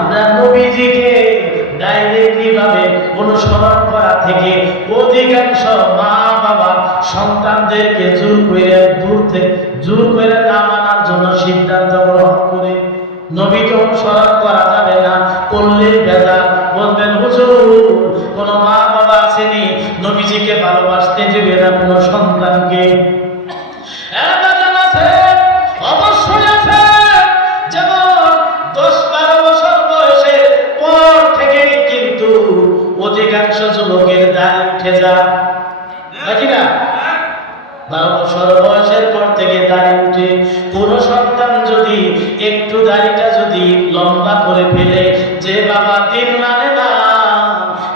আমরা নবীজিকে ডাইরেক্টলি ভাবে অনুসরণ করা থেকে অধিকাংশ মা বাবা সন্তানদেরকে জোর করে না মানার জন্য সিদ্ধান্ত গ্রহণ করে। নবীকে অনুসরণ করা যাবে না, করলে ভেজাল। বলবেন হুজুর, কোন মা বাবা আসেনি নবীজিকে ভালোবাসতে দেবে না কোন সন্তানকে? অবশ্যই আছে। যেমন 10-12 বছর বয়সের পর থেকে কিন্তু অধিকাংশ যুবকের দাড়ি উঠে যায়, নাকি না? 12 বছর বয়সের পর থেকে দাড়ি উঠে। কোন সন্তান যদি একটু দাড়িটা যদি লম্বা করে ফেলে, যে বাবা দিন মানে না,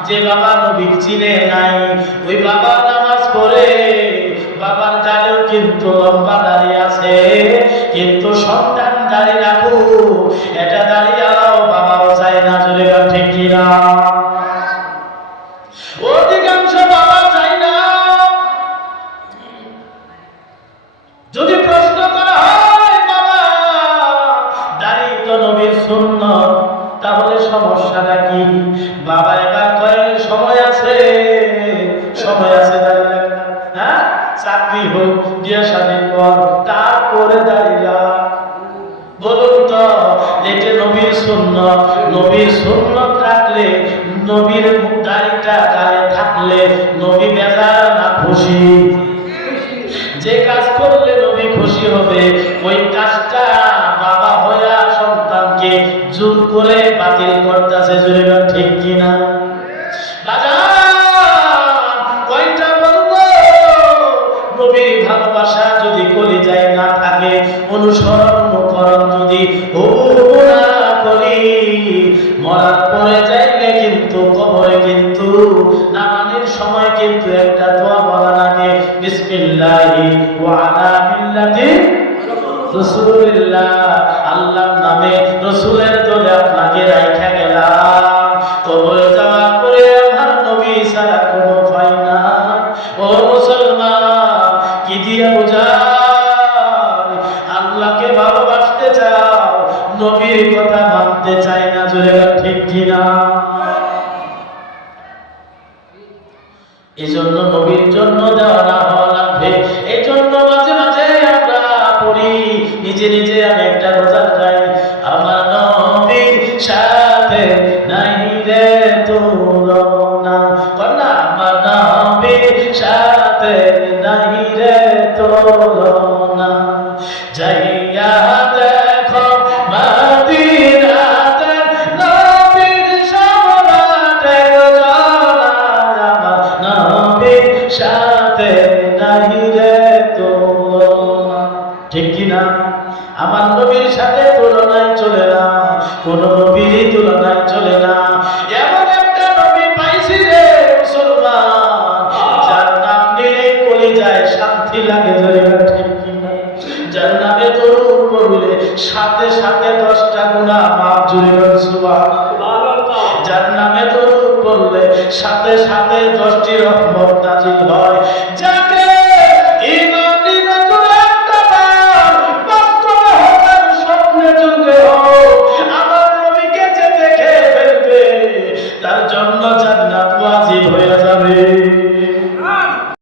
যে বাবা নবী চিনে নাই, ওই বাবা নামাজ পড়ে, বাবার দাড়িও কিন্তু লম্বা দাড়ি আছে, কিন্তু সন্তান দাড়ি রাখু, এটা দাড়ি আলাও বাবাও চায় না। জোরে বল ঠিক কিনা? অধিকাংশ বাবা চায় না। যদি প্রশ্ন করা হয়, বাবা দাড়ি তো নবীর সুন্নাত, তাহলে সমস্যাটা কি? বাবা এবার কয় সময় আছে, সময় আছে দাড়ি রাখা। হ্যাঁ, চাকরি হোক, বিয়ে শাদী কর, তারপরে দাড়ি রাখ। বলুন তো, এটা নবীর সুন্নাত। নবীর সুন্নাত রাখলে, নবীর দাড়িটা গায়ে থাকলে নবী বেজার না খুশি? যে কাজ করলে নবী খুশি হবে, ওই কাজটা বাবা হইয়া সন্তানকে জোর করে বাতিল করতেছে। জোরে বল ঠিক কিনা? কয়টা বলবো, নবীর ভালোবাসা যদি কলিজায় না থাকে, অনুকরণ যদি না করি, মরার পরে যাইলে কিন্তু কবরে কিন্তু নামানোর সময় কিন্তু একটা দোয়া বলা লাগে, বিসমিল্লাহি ওয়া আলা মিল্লাতি রাসূলিল্লাহ। আল্লাহর নামে, রাসূলের দলে আপনাকে রাখা গেলাম। কবরে যাওয়ার পরে আমার নবী ছাড়া কোনো ভয় নাই। ও মুসলমান, কি দিয়ে বোঝায় আল্লাহকে ভালোবাসতে চাও, নবীর কথা মানতে চাই না? জোরে বল ঠিক কিনা? এই জন্য নবীর জন্য দেওয়া না হওয়া লাগবে। এই জন্য মাঝে মাঝে আমরা পড়ি, নিজে নিজে আমি একটা রোজা গাই, আমার নবীর সাথে নাই রে তুলনা। কন্যা, আমার নবীর সাথে নাই রে তুলনা। যাইয়া দেখো মদিনাতে নবীর সম্রাটে জ্বলা, আমার নবীর সাথে নাই রে তুলনা। ঠিক কিনা? আমার নবীর সাথে তুলনায় চলে না, কোন নবীরই তুলনায় চলে না। এমন একটা নবী পাইছি রে মুসলমান, যার নাম নিলে কলিজায় শান্তি লাগে। জোরে বল ঠিক কিনা? যার নামে দরুদ পড়লে সাথে সাথে 10টা গুনাহ মাফ। জোরে বল সুবহানাল্লাহ। যার নামে দরুদ পড়লে সাথে সাথে 10টি রহমত নাজিল হয়।